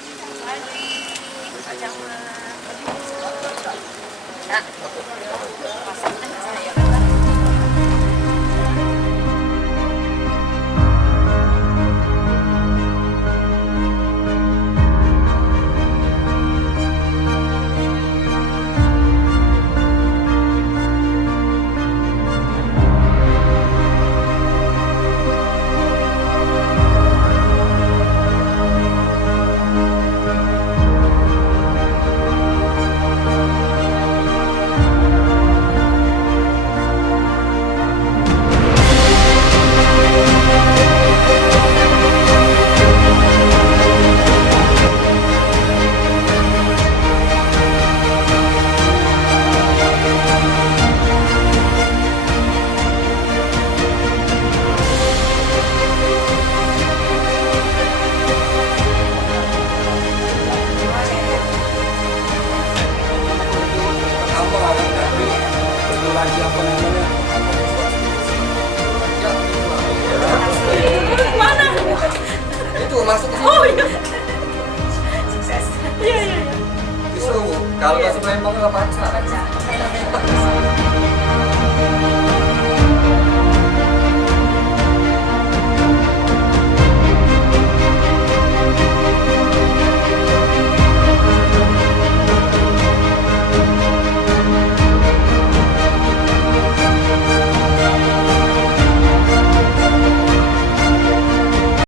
Pagi, Pak Camat. Nak, masakan saya. Lagi apa namanya? Mana? Itu masuk ke sini. Oh iya. Sukses. Iya. Itu kalau masih Palembang nggak pacar.